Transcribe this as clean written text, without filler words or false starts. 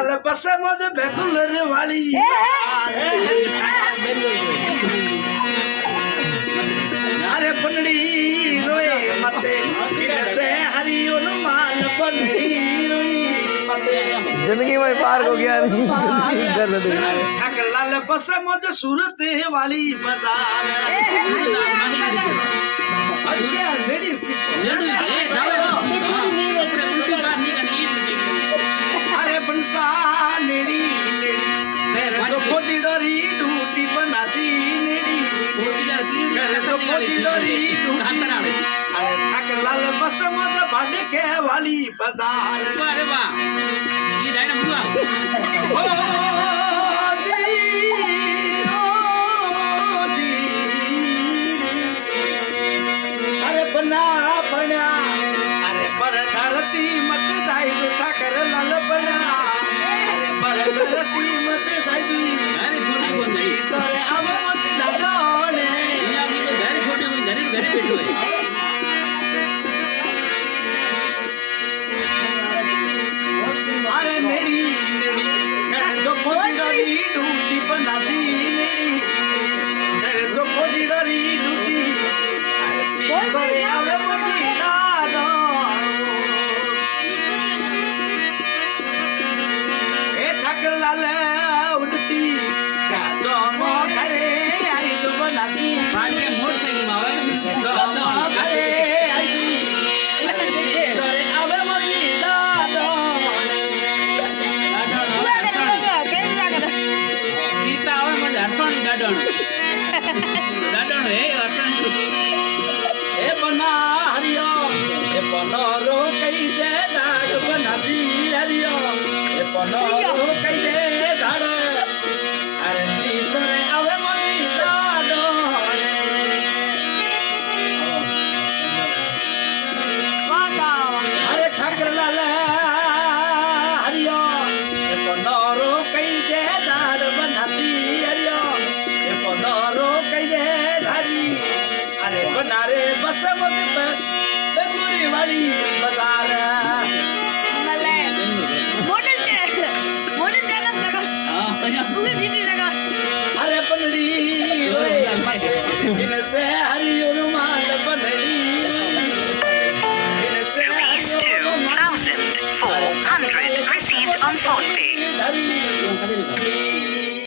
लाल बस मध बेकुलर वाली अरे बनड़ी रोए मते से हरिओन माल बनड़ी रोई जिंदगी में पार हो गया नहीं ठाकर लाल बस मध सूरत वाली बाजार अरे बनसा नेड़ी नेड़ी तेरे तो पोती डरी डूटी बनाची नेड़ी तेरे तो पोती डरी डूटी अरे ठाकर लाल बस मध भाड़ के वाली बाजार ओ जी ओ जी अरे बना बना अरे पर धरती मत जाई तो ठाकर लाल बना अरे पर धरती मत जाई करे अब मत डालोने अरे नेड़ी नेड़ी तेरे तो पोती डरी डूटी बनाची नेड़ी तेरे तो पोती डरी डूटी अरे ची करे अब मत डालो ए ठाकर लाल उड़ती क्या जोमो करे आई तो बनाची जोमो करे आई अरे ची करे अब मत डालो ए बना हरियो ए पनरो कई जे झाड़ बनाजी हरियो ए पनरो कई जे झाड़ अरे ची करे आवे मनी झाड़ो अरे ठाकर लाल हरियो ए पनरो कई जे झाड़ बनाजी हरियो ए पनरो कई जे झाड़ी अरे बना रे बस मत बेंगुरी वाली बाजार अरे बनड़ी रोए इनसे हरिओ रुमाल बनड़ी इनसे Rupees 2,400 received on phone pay.